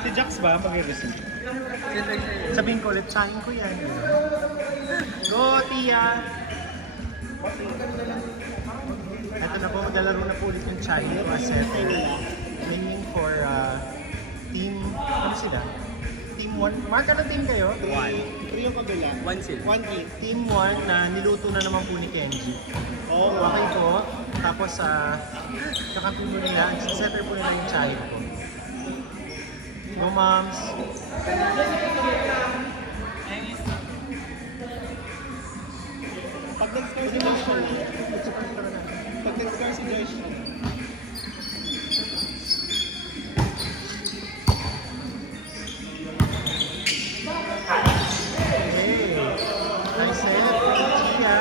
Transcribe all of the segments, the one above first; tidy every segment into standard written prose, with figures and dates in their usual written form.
Si Jax ba mag-receive? Sabihin ko ulit, tsahin ko yan. Go, Tia! Ito na po, maglalaro na po ulit yung tsahin ko as meaning for team, ano sila? Team 1. Mark, anong team kayo? 3 yung kabila. 1 sila. 1-8. Team 1 na niluto na naman po ni Kenji. Oo, okay po. Tapos, kakampi mo nila, setter po nila yung tsahin ko. Go, moms! Pag nag-score si Josh Pag nag-score si Josh Nice set. Chia.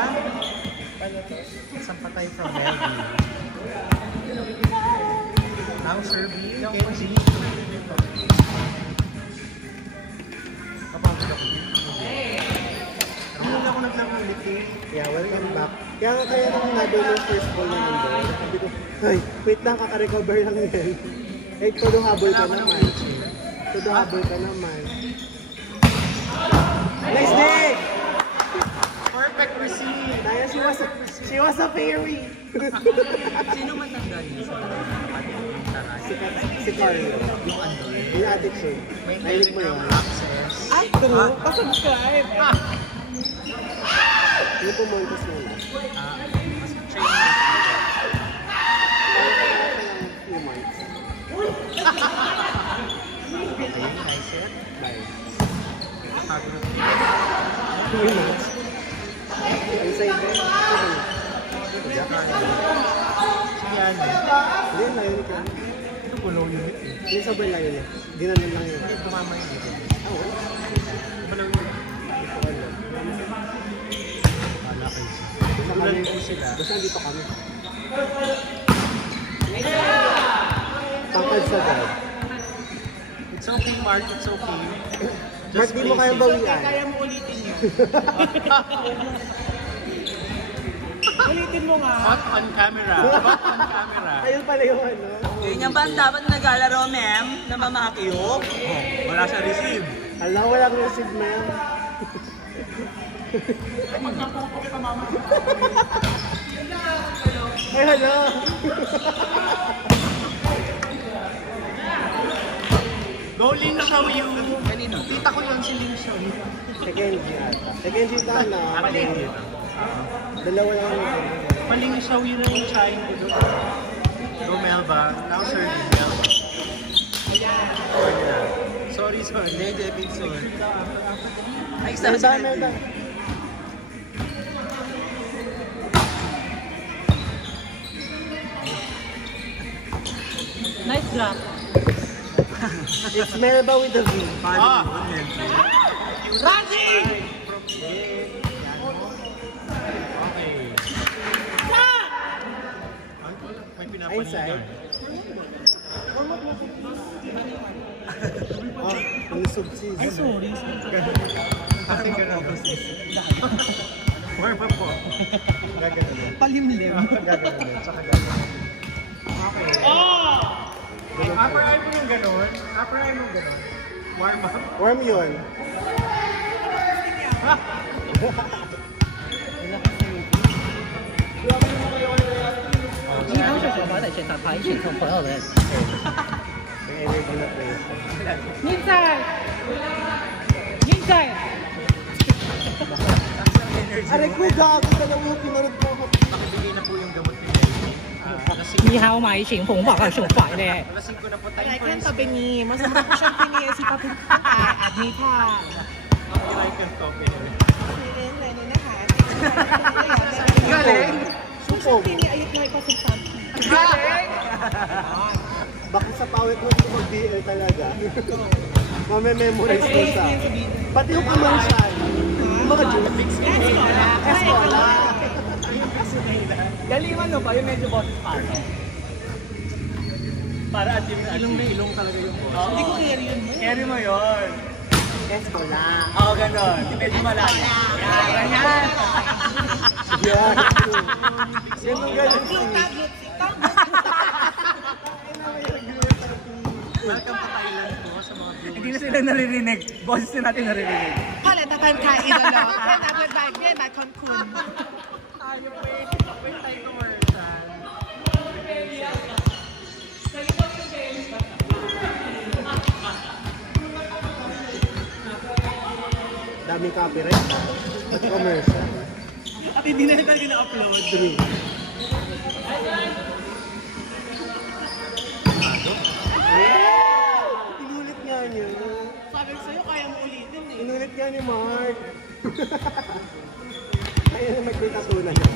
Isang patay from Melvin. Now serving. Kenji. Ako naglaro ulit eh. Yeah, welcome back. Kaya nung nabay yung first ball na nandun, sabi ko, ay, wait lang, kaka-recover lang yan. Eh, todo habol ka naman. Todo habol ka naman. Nice day! Perfect receive! Daya, she was a fairy! Sino matanda niyo sa Si Carlo. yung ano? Yung addiction. Nailig mo yun. Access. Ay, true! Pa-subscribe! Yung pumuntos mo na. Mas training. Few months. Okay, nice set. Bye. Pagod. 2 months. Inside there. Jack. Yan. Hindi, layo ka. Ito below unit eh. Hindi, sobrang layo niya. Ginanon lang yun. Hindi, tumama yung dito. Ah, wala. Below unit. Tulan po sila. Basta dito kami. Tangkad sa dad. It's okay, Mark. It's okay. Mark, di mo kaya bawian. Kaya mo ulitin yun. Ulitin mo nga. Hot on camera. Hot on camera. Ayun pala yung ano. Yun yung ba dapat naglalaro, ma'am? Na mamakiyok? Wala siya receive. Alam, walang receive, ma'am. Ay, hala. Go, Ling Xiao Yu. Kanino? Tita ko yun si Ling Xiao Yu. Si Kenji ata. Si Kenji ka na. Maling dito. Dalawa lang ang ito. Maling Xiao Yu na yung trying ko doon. Go, Melba. Now serving, Melba. Sorry. Hindi, Pinson. Ay, Melba. Nice drop. It's Melba with a V. Raji! Okay. May pinapalitan. Inside. Oh, ang subsist. Ay, sorry. Kasi gano'n. Warm up po. Gagano din. Palimlim. Gagano din. Tsaka gagano. Okay. Upper eye mo yung gano'n. Upper eye mo yung gano'n. Warm up. Warm yun. 银行是小华的现场拍一群从朋友们。 May energy na place. 您在？您在？ Aray ko, gago ka lang yung pinarod mo ako. Pakibigay na po yung gamot ni Melvin. 你好，马一群红宝告诉我快嘞。 Lasing ko na po tayo. Ay, kaya tabi ni, mas marami siyang pinili si Papi Admita. I can stop it. Galing! Supog! Ayot na ipasimpan. Baka sa pawit mo ito mag-BL talaga. Mame-memorize mo sa... Pati yung commercial. Yung mga Jumix. Escola. ano ba, yung medyo boses pa. Para at yung Ilong na ilong talaga yung boss. Hindi ko carry yun. Carry mo yun. Yes, ko lang. Oo, gano'n. Yung medyo malayo. Ganyan. Yeah. Ganun ganun. Tablet. Welcome to Thailand po sa mga viewers. Hindi na sila naririnig. Boses na natin naririnig. พอแล้วตะกันขายอีกแล้วเพื่อนนะเพื่อนบายเพื่อนบายคนคุณ Tayo wait tayo commercial. Daming copyright. At commercial. At hindi na tayo na-upload. True. Inulit nga niya. sabi ko sa'yo kaya mo ulitin eh. Inulit nga ni Mark. Kaya na magpitatunan niya.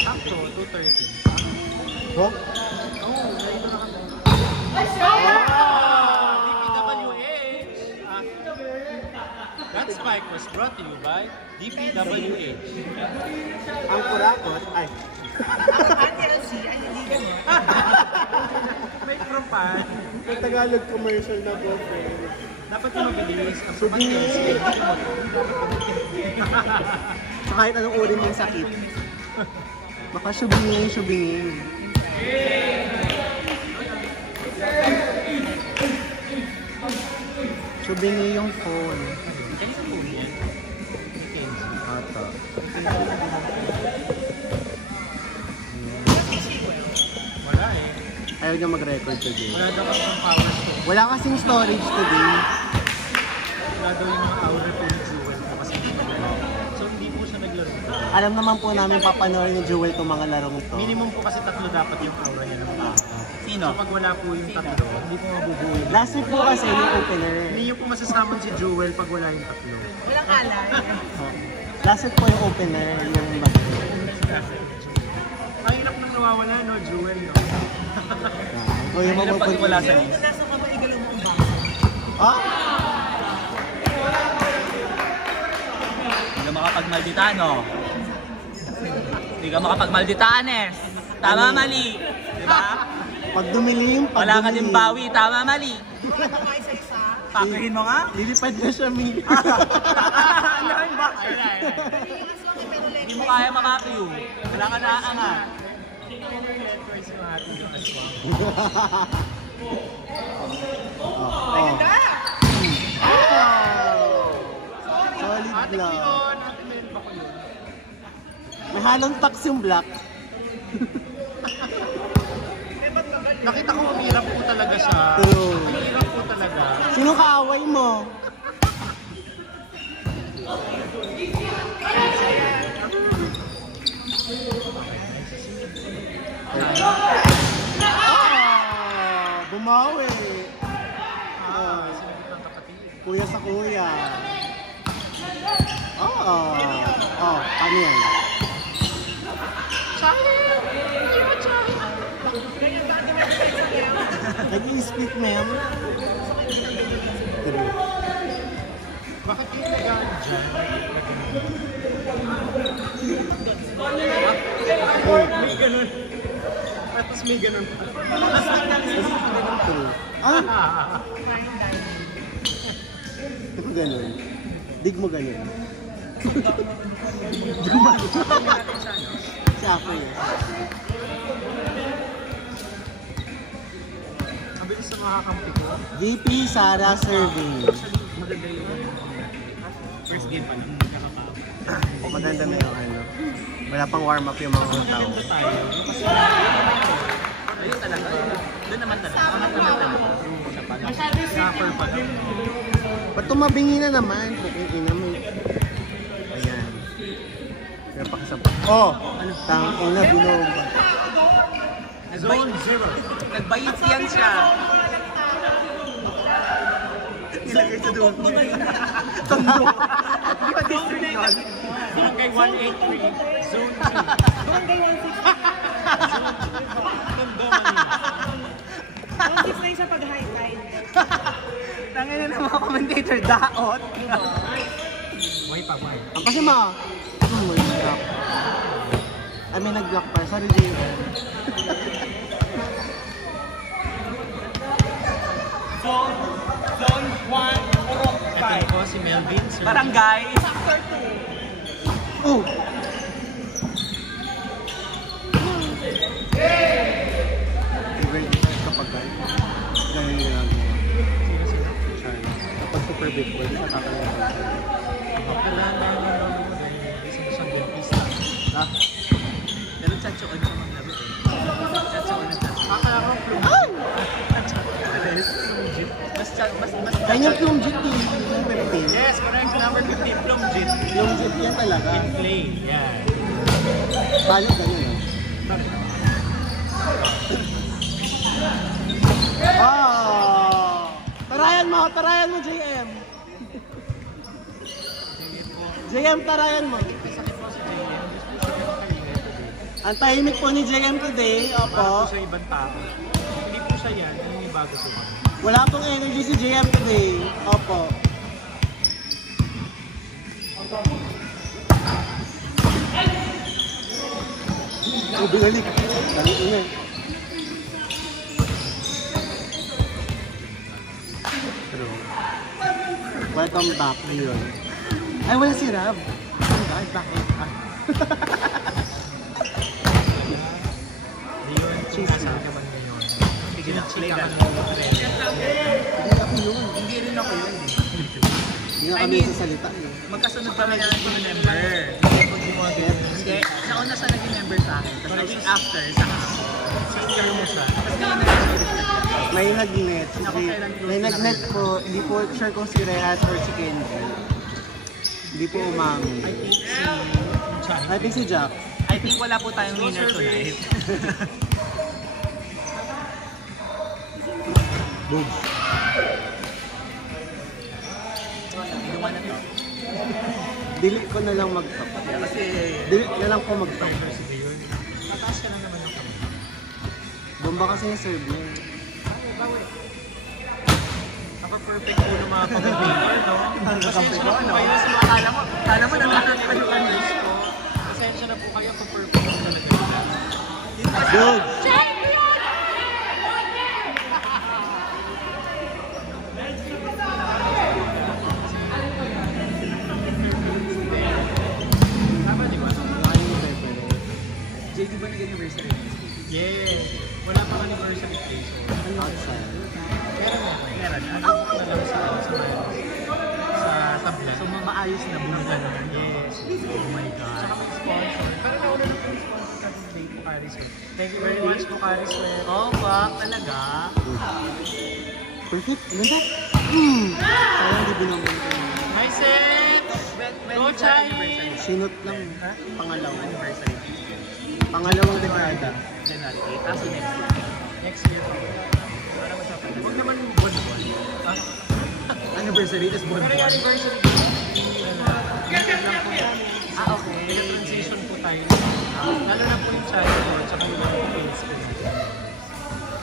Sakto, 2:30. Huh? DPWH. That spike was brought to you by DPWH. Ang kurakot ay May propan. may Tagalog commercial na po, friend. Dapat yung mabilis. Ang So, propan di- kasi. So, kahit anong uri ng sakit. Baka syubingin. Syubingin yung phone. Kanina po yan. Kenzie. Ata. Wala eh. Ayaw niya mag-record today. Wala daw kasing power to. Wala kasing storage today. Wala daw yung mga hour po ni Jewel po kasi hindi naglaro. So hindi po siya naglaro. Alam naman po namin papanoorin ni Jewel itong mga larong to. Minimum po kasi 3 dapat yung aura niya ng bata. Sino? So pag wala po yung 3, hindi po mabubuo yun. Last week po kasi yung opener. Hindi niyo po masasama si Jewel pag wala yung 3. Walang alay. Last week po yung opener ng mag- Ang hirap nang nawawala, no, Jewel, no? O yung Mahirap pag wala sa Pero kung nasa ka ba igalaw mo ang bangsa? Ah? Hindi ka makapagmalditaan, no? Hindi ka makapagmalditaan, eh. Tama, mali. Diba? Pag dumilim, pag Wala ka din dumilim. bawi. Tama, mali. Wala ka ba isa-isa? Pakihin mo nga. Lilipad na siya, Mi. Ano yung boxer? Hindi mo kaya makatuyo. Wala ka naaangat. Letters yung ating yung aswang. Oh. Solid Ate ko lang. yun, Ate Mel, ba ko yun? May halong tax yung black. Nakita ko umirap po talaga siya. True. Umirap po talaga. Sino kaaway mo? Bumawi. Sinagot ng kapatid. Kuya sa kuya. Oo. Paano yan? Nag-i-split, ma'am. True. Bakit kayo nag-ano dyan? May ganun. Tapos may ganun pa. True. Ito ganun. Dig mo ganun. Si Afro yun. Mabilis sa mga kakampi ko. VP Sara serving. Maganda yung first game pa lang. Maganda na yung ano. Wala pang warm up yung mga tao. Maganda tayo. Kasi Ayun talaga. Doon naman talaga. Angat naman talaga. snapper pa lang. Ba't tumabingi na naman? Puking ina mo. Ayan. Kaya pakisapa. Oh! Tang ina binomba. Zone 0. Nagbayit yan siya. Nilagay sa doon. Tondo! Di ba district yun? Barangay 183. Zone 2. Barangay 1-6 na yung sa pag-high tide. Tangin na ng mga commentator, daot. May pa, may. Ang kasi ma. Oh my God. may nag-block pa. Sorry, JM. Zone 1, Purok Ito po si Melvin, sir. Barangay. Oh! Favorite ko siya kapag ganyan yung ginagawa. Kapag super big boy, siya kakalimutan. Isa mo siyang dentista. Ah, Pero chatsoon siya maglaro eh. Chatsoon na chatsoon. Akala ko plum. Mas ganyan yung jeep yung 15. Yes, correct. Number 15, plum jeep. Yung jeep yan talaga. In play, yeah. Balik ganyan. Tarayan mo, JM. JM, tarayan mo. Ang tahimik po ni JM today, Para po opo. sa ibang tao. Hindi po siya yan. Yung bago sa mga. Wala pong energy si JM today, opo. Oh, binalik. Balik niya. Welcome back ngayon. Ay, wala si Rab. Oh God, bakit? Yun, sinasama ka ba ngayon? Sige na, play ka. Hindi ako yun. Hindi rin ako yun. Hindi nga I kami mean, sasalita. Magkasunod kami na naging member. Hindi, sa una siya naging member sa akin. Tapos a week after, sa ako. Sister mo siya. Tapos ngayon na May nag-net. May nag-net po. Hindi po sure kung si Rehas or si Kenji. Hindi po umamin. I think si Jack. I think wala po tayong winner tonight. Boom. Inuman na to. Delete ko na lang mag-top. Kasi, Delete na lang po mag-top. Mataas ka lang naman ng kamay. Bomba kasi yung serve niya. Naka-perfect po ng mga pag-winner, no? Pasensya na po kayo sa mga kala mo nag-perfect pa yung ano. Pasensya na po kayo kung perfect po talaga. Good! Tama, di ba? Jay, di ba nag-anniversary? Yeah. Wala pang anniversary day, so Outside. meron na. Meron na. Ano na lang sa tablet. So, maayos na bumuka na. Yes. Oh my God. Tsaka may sponsor. Pero nauna na po yung sponsor natin today po, Cariswell. Thank you very much po, Cariswell. Oh, wow, talaga. Perfect. Ganda. Sayang di binangon ko. Hi, Seth! Go, Chai! Sinot lang. Pangalawa. Anniversary. Pangalawang dekada. January 8. Kaso next week. Next year po. Para masapan. Huwag naman buwan-buwan. Anniversary, tas buwan. Pero yung anniversary po, weekend lang po yan. Okay. Nag-transition po tayo. Lalo na po yung channel ko, tsaka yung Philippines po.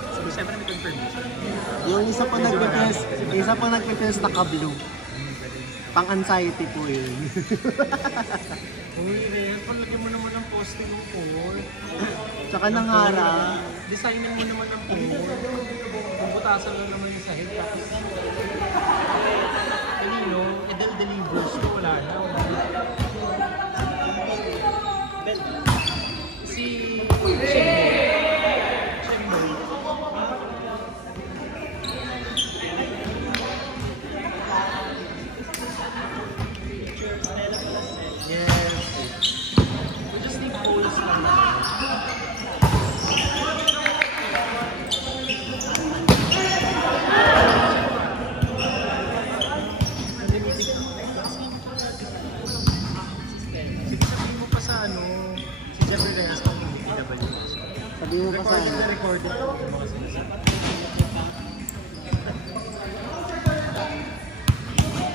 So, siyempre may confirmation. Yung isa po nagpe-press na ka-blue. Pang-anxiety po yun. Uy, Ren, palagyan mo naman ng posting ng poll. Tsaka nangara. Designin mo naman ng poll. Bubutasan lang naman yung sahig. Tapos, kanino, Edel Delivers ko, wala na. Si Shenmue. Yes. We just need polls lang. Sige, sabihin mo pa sa ano, si Jeffrey Reyes kung hindi PWS. Sabihin mo pa sa Recorded na recorded po yung mga sinasabi.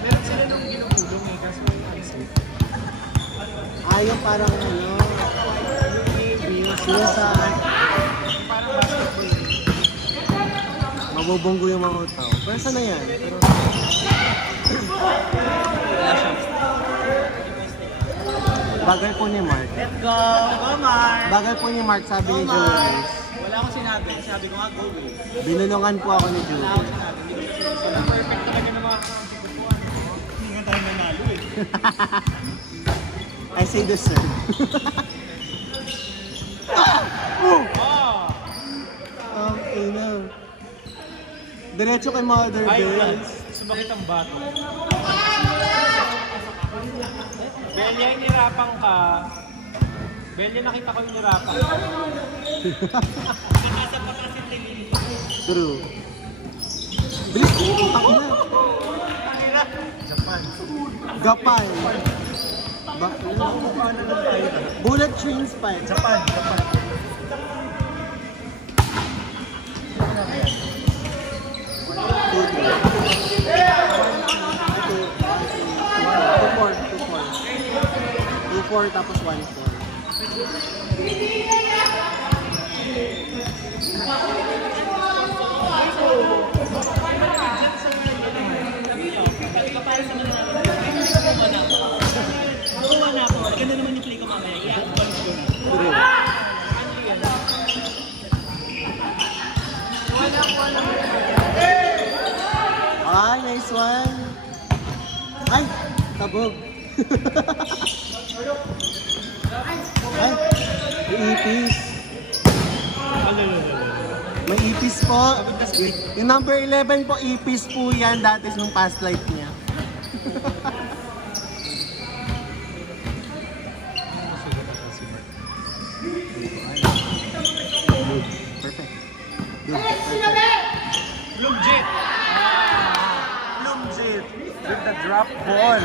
Meron sila nung ginugulong eh, kaso unsave. yung parang ano, sa Parang basketball. mabubunggo yung mga tao. Pero sana yan? Pero, Bagal po ni Mark. Let's go! Go, Mark! Bagal po ni Mark, sabi Go, ni Mark! Julius. Wala akong sinabi. Sabi ko nga, go, go. Binulungan po ako ni Wala Julius. akong sinabi. Hindi ko kasi wala. Perfect talaga ng mga hindi nga tayo nanalo eh. I say this, sir. Oh! Okay na. Diretso kay Mother Bells. Sumakit ang bato. Belia, inirapan ka. Belia, nakita ko inirapan ka. True. Bilis ko. Ako na. Japan. Gapay. Bullet trains pa. Japan. Two four tapos 1-4. Ganda naman yung play ko mamaya. I-advance ko na. Ay, nice one. Ay, tabog. Ay, may ipis. May ipis po. Yung number 11 po, ipis po yan. Dati nung past life niya. Perfect. Good. Perfect. Lumjit! Lumjit with the drop ball.